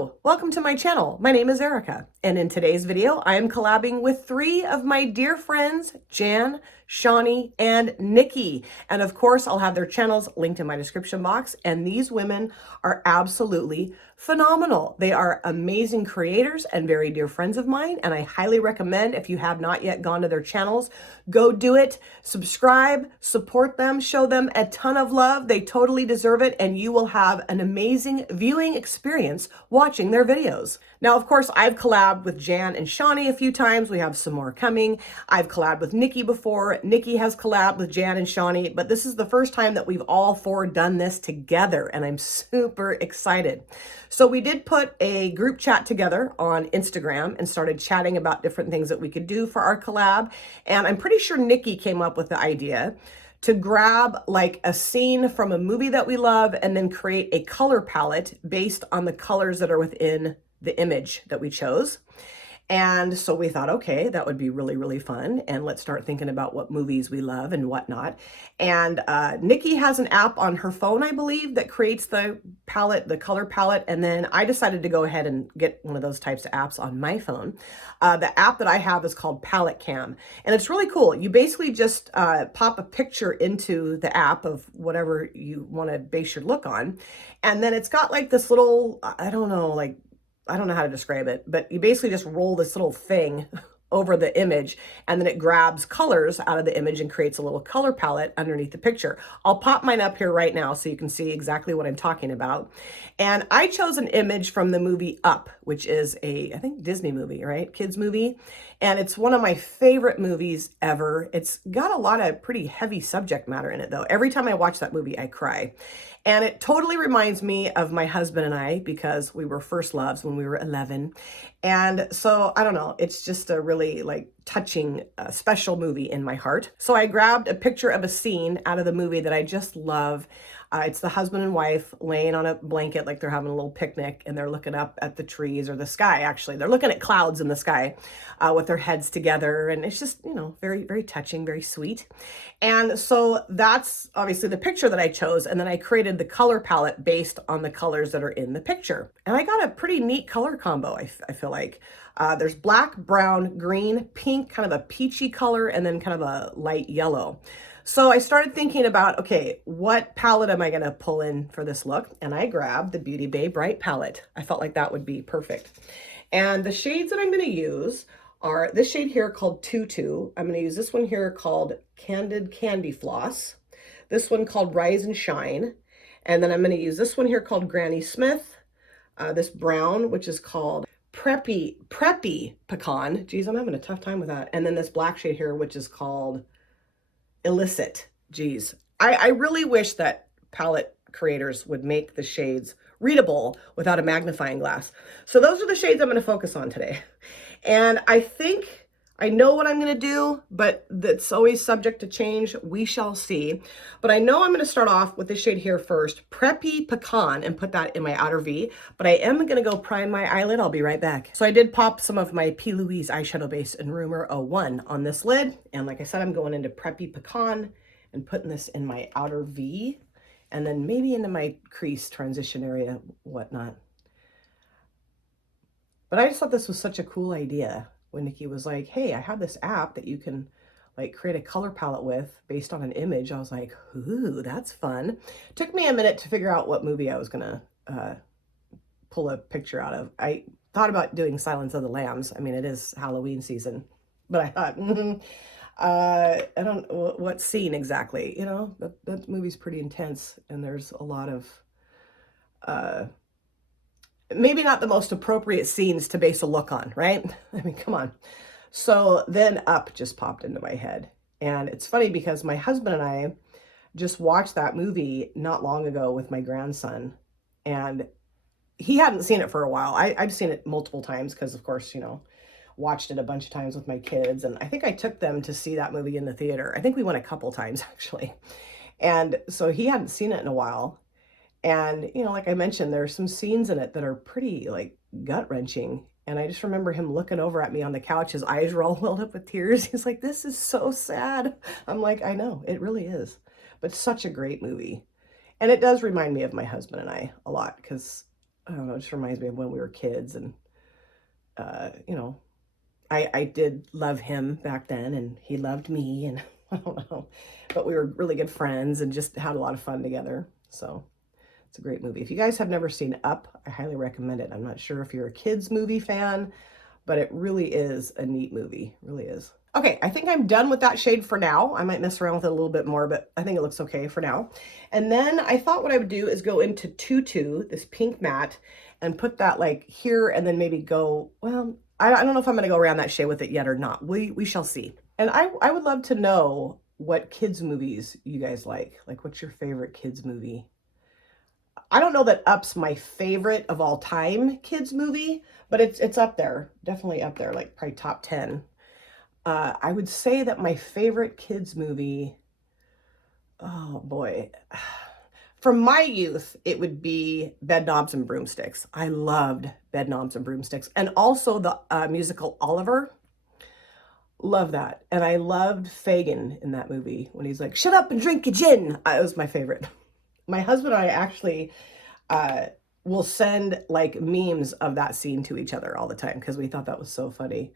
Hello, welcome to my channel. My name is Erica, and in today's video, I am collabing with three of my dear friends, Jan, Shani, and Nikki. And of course, I'll have their channels linked in my description box, and these women are absolutely phenomenal. They are amazing creators and very dear friends of mine, and I highly recommend, if you have not yet gone to their channels, go do it, subscribe, support them, show them a ton of love. They totally deserve it, and you will have an amazing viewing experience watching their videos. Now, of course, I've collabed with Jan and Shani a few times. We have some more coming. I've collabed with Nikki before. Nikki has collabed with Jan and Shani, but this is the first time that we've all four done this together, and I'm super excited. So we did put a group chat together on Instagram and started chatting about different things that we could do for our collab. And I'm pretty sure Nikki came up with the idea to grab like a scene from a movie that we love and then create a color palette based on the colors that are within the image that we chose. And so we thought, okay, that would be really, really fun. And let's start thinking about what movies we love and whatnot. And Nikki has an app on her phone, I believe, that creates the palette, the color palette. And then I decided to go ahead and get one of those types of apps on my phone. The app that I have is called Palette Cam. And it's really cool. You basically just pop a picture into the app of whatever you want to base your look on. And then it's got like this little, I don't know how to describe it, but you basically just roll this little thing over the image and then it grabs colors out of the image and creates a little color palette underneath the picture. I'll pop mine up here right now so you can see exactly what I'm talking about. And I chose an image from the movie Up, which is I think Disney movie, right? Kids movie. And it's one of my favorite movies ever. It's got a lot of pretty heavy subject matter in it though. Every time I watch that movie, I cry. And it totally reminds me of my husband and I because we were first loves when we were 11. And so, I don't know, it's just a really like touching, special movie in my heart. So I grabbed a picture of a scene out of the movie that I just love. It's the husband and wife laying on a blanket like they're having a little picnic and they're looking up at the trees or the sky, actually. They're looking at clouds in the sky with their heads together. And it's just, you know, very, very touching, very sweet. And so that's obviously the picture that I chose. And then I created the color palette based on the colors that are in the picture. And I got a pretty neat color combo, I feel like. There's black, brown, green, pink, kind of a peachy color, and then kind of a light yellow. So I started thinking about, okay, what palette am I going to pull in for this look? And I grabbed the Beauty Bay Bright palette. I felt like that would be perfect. And the shades that I'm going to use are this shade here called Tutu. I'm going to use this one here called Candid Candy Floss. This one called Rise and Shine. And then I'm going to use this one here called Granny Smith. This brown, which is called Preppy Pecan. Geez, I'm having a tough time with that. And then this black shade here, which is called Illicit. Geez, I really wish that palette creators would make the shades readable without a magnifying glass. So those are the shades I'm going to focus on today. And I think I know what I'm going to do, but that's always subject to change. We shall see. But I know I'm going to start off with this shade here first, Preppy Pecan, and put that in my outer V. But I am going to go prime my eyelid. I'll be right back. So I did pop some of my P. Louise eyeshadow base in Rumor 01 on this lid. And like I said, I'm going into Preppy Pecan and putting this in my outer V. And then maybe into my crease transition area, whatnot. But I just thought this was such a cool idea when Nikki was like, hey, I have this app that you can like create a color palette with based on an image. I was like, ooh, that's fun. Took me a minute to figure out what movie I was gonna pull a picture out of. I thought about doing Silence of the Lambs. I mean, it is Halloween season, but I thought, I don't know what scene exactly, you know, that movie's pretty intense and there's a lot of, maybe not the most appropriate scenes to base a look on, right? I mean, come on. So then Up just popped into my head. And it's funny because my husband and I just watched that movie not long ago with my grandson. And he hadn't seen it for a while. I've seen it multiple times because, of course, you know, watched it a bunch of times with my kids. And I think I took them to see that movie in the theater. I think we went a couple times, actually. And so he hadn't seen it in a while. And, you know, like I mentioned, there are some scenes in it that are pretty like gut-wrenching. And I just remember him looking over at me on the couch. His eyes were all welled up with tears. He's like, this is so sad. I'm like, I know, it really is. But such a great movie. And it does remind me of my husband and I a lot because I don't know, it just reminds me of when we were kids. And, you know, I did love him back then, and he loved me, and I don't know, but we were really good friends and just had a lot of fun together. So it's a great movie. If you guys have never seen Up, I highly recommend it. I'm not sure if you're a kids movie fan, but it really is a neat movie. It really is. Okay, I think I'm done with that shade for now. I might mess around with it a little bit more, but I think it looks okay for now. And then I thought what I would do is go into Tutu, this pink matte, and put that like here, and then maybe go, well, I don't know if I'm going to go around that shade with it yet or not. We shall see. And I would love to know what kids movies you guys like. Like, what's your favorite kids movie? I don't know that Up's my favorite of all time kids movie, but it's up there. Definitely up there, like probably top 10. I would say that my favorite kids movie, oh boy, from my youth, it would be Bedknobs and Broomsticks. I loved Bedknobs and Broomsticks. And also the musical Oliver. Love that. And I loved Fagin in that movie when he's like, shut up and drink your gin. It was my favorite. My husband and I actually will send like memes of that scene to each other all the time because we thought that was so funny.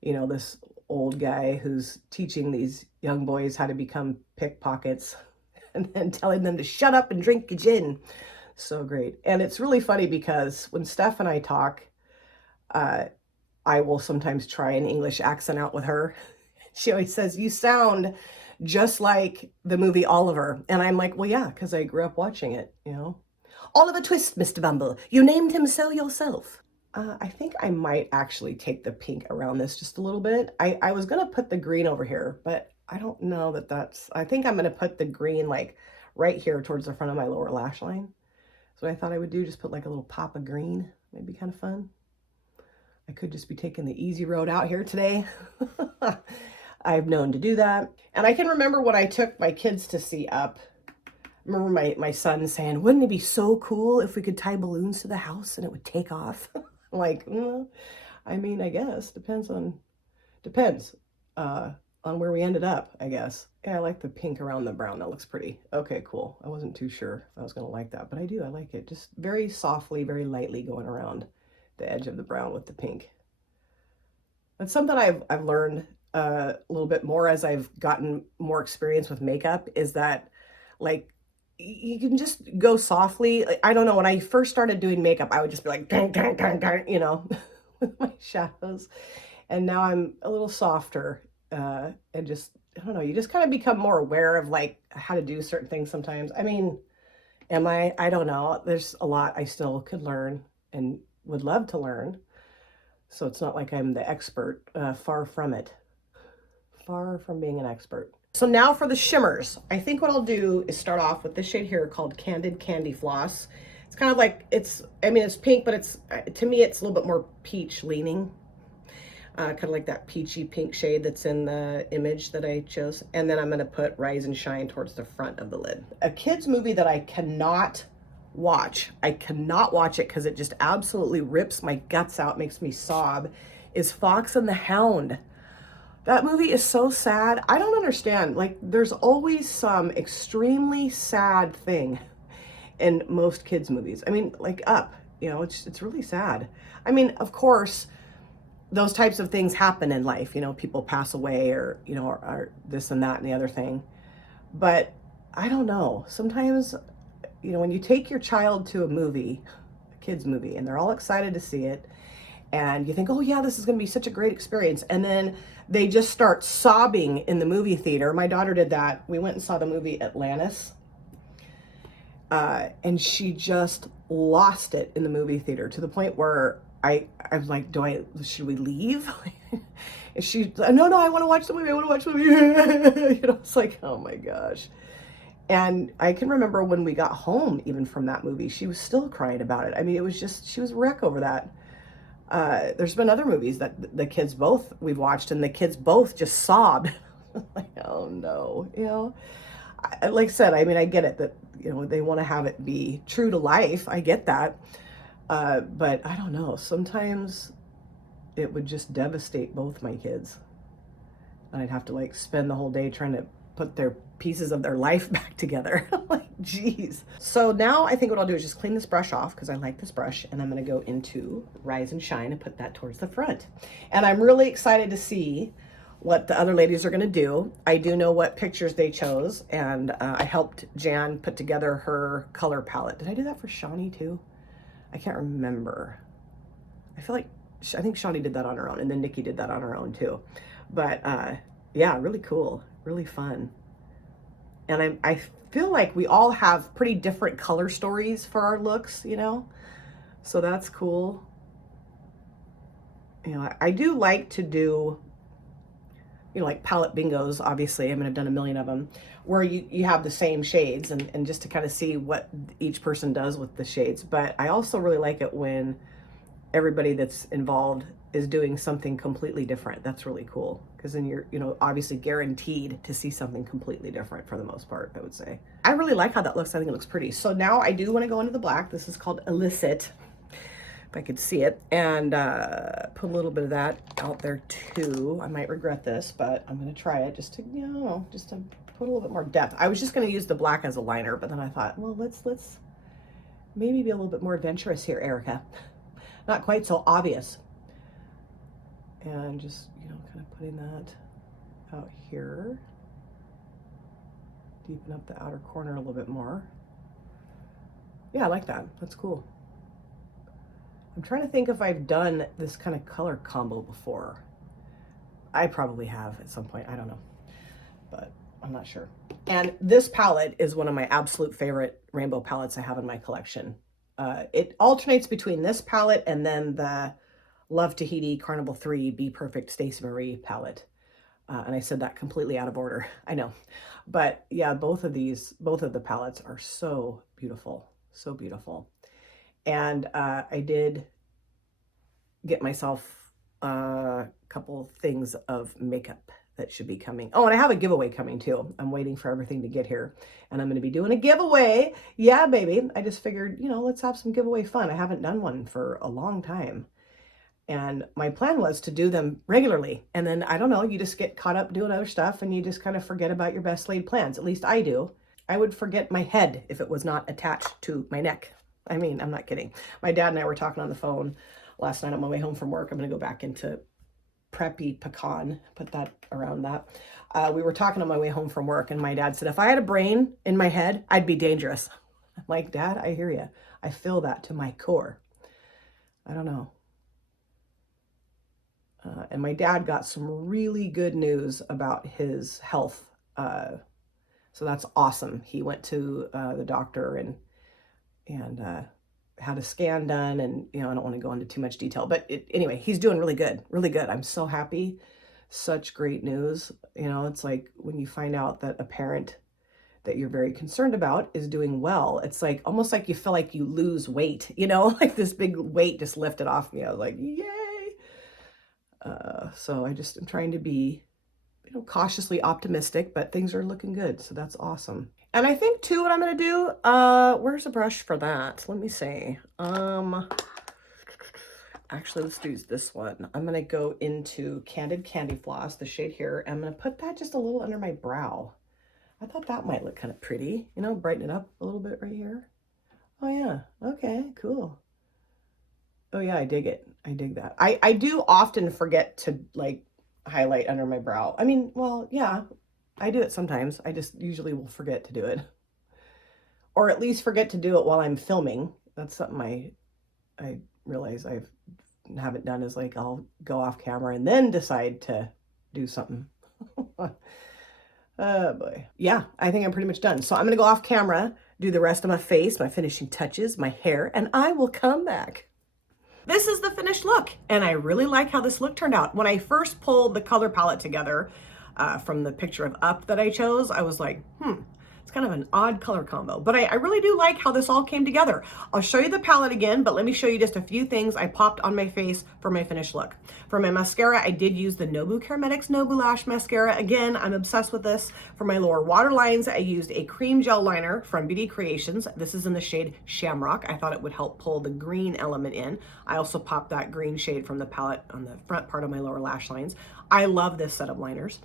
You know, this old guy who's teaching these young boys how to become pickpockets and then telling them to shut up and drink your gin. So great. And it's really funny because when Steph and I talk, I will sometimes try an English accent out with her. She always says, you sound just like the movie Oliver. And I'm like, well, yeah, because I grew up watching it, you know. Oliver Twist, Mr. Bumble. You named him so yourself. I think I might actually take the pink around this just a little bit. I was going to put the green over here, but I don't know that that's... I think I'm going to put the green like right here towards the front of my lower lash line. So what I thought I would do, just put like a little pop of green. Maybe kind of fun. I could just be taking the easy road out here today. I've known to do that. And I can remember when I took my kids to see Up, I remember my son saying, wouldn't it be so cool if we could tie balloons to the house and it would take off? Like, I mean, I guess, depends on where we ended up, I guess. Yeah, I like the pink around the brown. That looks pretty. Okay, cool. I wasn't too sure if I was going to like that, but I do. I like it. Just very softly, very lightly going around the edge of the brown with the pink. That's something I've learned a little bit more as I've gotten more experience with makeup, is that like you can just go softly. I don't know, when I first started doing makeup, I would just be like, gang, gang, gang, gang, you know, with my shadows. And now I'm a little softer and just, I don't know, you just kind of become more aware of like how to do certain things sometimes. I mean, I don't know. There's a lot I still could learn and would love to learn. So it's not like I'm the expert, far from it. Far from being an expert. So now for the shimmers. I think what I'll do is start off with this shade here called Candid Candy Floss. It's kind of like, I mean, it's pink, but it's, to me, it's a little bit more peach leaning. Kind of like that peachy pink shade that's in the image that I chose. And then I'm going to put Rise and Shine towards the front of the lid. A kid's movie that I cannot watch, I cannot watch it because it just absolutely rips my guts out, makes me sob, is Fox and the Hound. That movie is so sad. I don't understand. Like, there's always some extremely sad thing in most kids' movies. I mean, like Up, you know, it's really sad. I mean, of course, those types of things happen in life. You know, people pass away or, you know, or this and that and the other thing. But I don't know. Sometimes, you know, when you take your child to a movie, a kid's movie, and they're all excited to see it, and you think, oh yeah, this is going to be such a great experience. And then they just start sobbing in the movie theater. My daughter did that. We went and saw the movie Atlantis. And she just lost it in the movie theater to the point where I was like, should we leave? And she, no, I want to watch the movie. I want to watch the movie. You know, it's like, oh my gosh. And I can remember when we got home, even from that movie, she was still crying about it. I mean, it was just, she was a wreck over that. There's been other movies that the kids both, we've watched, and the kids both just sobbed. Like, oh no, you know, like I said, I mean, I get it that, you know, they want to have it be true to life. I get that. But I don't know, sometimes it would just devastate both my kids. And I'd have to like spend the whole day trying to put their pieces of their life back together. Like, geez. So now I think what I'll do is just clean this brush off because I like this brush, and I'm gonna go into Rise and Shine and put that towards the front. And I'm really excited to see what the other ladies are gonna do. I do know what pictures they chose, and I helped Jan put together her color palette. Did I do that for Shani too? I can't remember. I feel like, I think Shani did that on her own, and then Nikki did that on her own too. But yeah, really cool, really fun. And I feel like we all have pretty different color stories for our looks, you know? So that's cool. You know, I do like to do, you know, like palette bingos, obviously. I mean, I've done a million of them, where you have the same shades and just to kind of see what each person does with the shades. But I also really like it when everybody that's involved is doing something completely different. That's really cool, because then you're, you know, obviously guaranteed to see something completely different for the most part, I would say. I really like how that looks. I think it looks pretty. So now I do want to go into the black. This is called Illicit, if I could see it, and put a little bit of that out there too. I might regret this, but I'm going to try it just to, you know, just to put a little bit more depth. I was just going to use the black as a liner, but then I thought, well, let's maybe be a little bit more adventurous here, Erica. Not quite so obvious. And just, you know, kind of putting that out here. Deepen up the outer corner a little bit more. Yeah, I like that. That's cool. I'm trying to think if I've done this kind of color combo before. I probably have at some point. I don't know, but I'm not sure. And this palette is one of my absolute favorite rainbow palettes I have in my collection. It alternates between this palette and then the Love Tahiti Carnival 3 Be Perfect Stacey Marie palette. And I said that completely out of order, I know. But yeah, both of the palettes are so beautiful, so beautiful. And I did get myself a couple things of makeup that should be coming. Oh, and I have a giveaway coming too. I'm waiting for everything to get here, and I'm going to be doing a giveaway. Yeah, baby. I just figured, you know, let's have some giveaway fun. I haven't done one for a long time. And my plan was to do them regularly. And then, I don't know, you just get caught up doing other stuff and you just kind of forget about your best laid plans. At least I do. I would forget my head if it was not attached to my neck. I mean, I'm not kidding. My dad and I were talking on the phone last night on my way home from work. I'm going to go back into preppy pecan, put that around that. We were talking on my way home from work, and my dad said, if I had a brain in my head, I'd be dangerous. I'm like, Dad, I hear you. I feel that to my core. I don't know. And my dad got some really good news about his health. So that's awesome. He went to the doctor and had a scan done, and, you know, I don't want to go into too much detail, but anyway, he's doing really good, really good. I'm so happy. Such great news. You know, it's like when you find out that a parent that you're very concerned about is doing well, it's like almost like you feel like you lose weight, you know, like this big weight just lifted off me. I was like, yay. So I just am trying to be, you know, cautiously optimistic, but things are looking good. So that's awesome. And I think too, what I'm going to do, where's a brush for that? Let me see. Actually, let's do this one. I'm going to go into Candid Candy Floss, the shade here. I'm going to put that just a little under my brow. I thought that might look kind of pretty, you know, brighten it up a little bit right here. Oh yeah. Okay, cool. Oh yeah, I dig it. I dig that. I do often forget to like highlight under my brow. I mean, well, yeah, I do it sometimes. I just usually will forget to do it. Or at least forget to do it while I'm filming. That's something I realize I haven't done, is like I'll go off camera and then decide to do something. Oh boy. Yeah, I think I'm pretty much done. So I'm going to go off camera, do the rest of my face, my finishing touches, my hair, and I will come back. This is the finished look, and I really like how this look turned out. When I first pulled the color palette together from the picture of Up that I chose, I was like, it's kind of an odd color combo, but I really do like how this all came together. I'll show you the palette again, but let me show you just a few things I popped on my face for my finished look. For my mascara, I did use the Nobu Cosmetics Nobu Lash Mascara. Again, I'm obsessed with this. For my lower waterlines, I used a cream gel liner from Beauty Creations. This is in the shade Shamrock. I thought it would help pull the green element in. I also popped that green shade from the palette on the front part of my lower lash lines. I love this set of liners.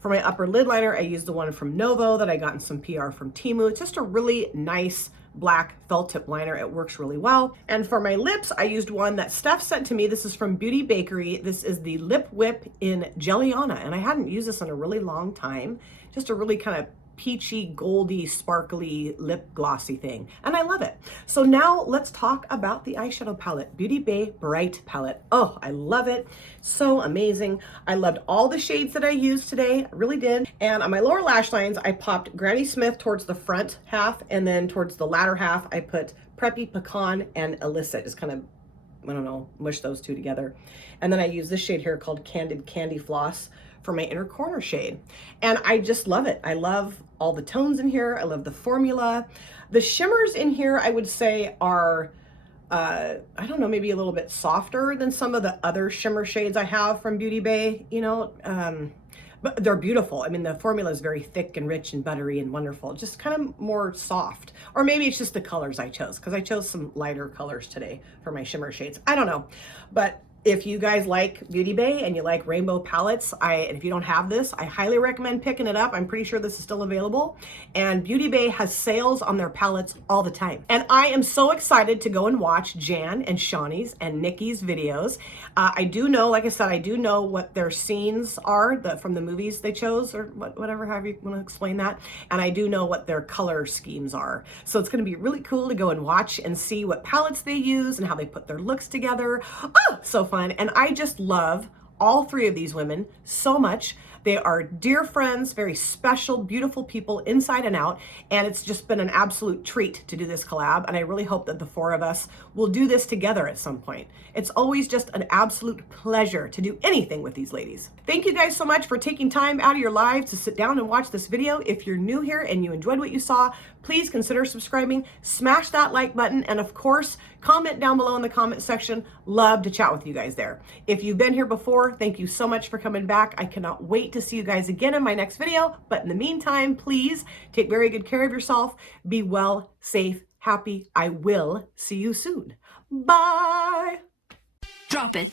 For my upper lid liner, I used the one from Novo that I got in some PR from Temu. It's just a really nice black felt tip liner. It works really well. And for my lips, I used one that Steph sent to me. This is from Beauty Bakery. This is the Lip Whip in Jellyana, and I hadn't used this in a really long time. Just a really kind of peachy, goldy, sparkly lip glossy thing, and I love it. So now let's talk about the eyeshadow palette, Beauty Bay Bright palette. Oh, I love it. So amazing. I loved all the shades that I used today, I really did. And on my lower lash lines, I popped Granny Smith towards the front half, and then towards the latter half, I put Preppy Pecan and Illicit, just kind of, I don't know, mush those two together. And then I use this shade here called Candid Candy Floss for my inner corner shade. And I just love it. I love all the tones in here. I love the formula. The shimmers in here, I would say, are, I don't know, maybe a little bit softer than some of the other shimmer shades I have from Beauty Bay, you know, but they're beautiful. I mean, the formula is very thick and rich and buttery and wonderful, just kind of more soft. Or maybe it's just the colors I chose, because I chose some lighter colors today for my shimmer shades. I don't know, but if you guys like Beauty Bay and you like rainbow palettes, and if you don't have this, I highly recommend picking it up. I'm pretty sure this is still available. And Beauty Bay has sales on their palettes all the time. And I am so excited to go and watch Jan and Shani's and Nikki's videos. I do know, like I said, I do know what their scenes are from the movies they chose, or whatever, however you want to explain that. And I do know what their color schemes are. So it's going to be really cool to go and watch and see what palettes they use and how they put their looks together. Oh, so fun. And I just love all three of these women so much. They are dear friends, very special, beautiful people inside and out. And it's just been an absolute treat to do this collab. And I really hope that the four of us will do this together at some point. It's always just an absolute pleasure to do anything with these ladies. Thank you guys so much for taking time out of your lives to sit down and watch this video. If you're new here and you enjoyed what you saw, please consider subscribing, smash that like button, and of course, comment down below in the comment section. Love to chat with you guys there. If you've been here before, thank you so much for coming back. I cannot wait to see you guys again in my next video. But in the meantime, please take very good care of yourself. Be well, safe, happy. I will see you soon. Bye. Drop it.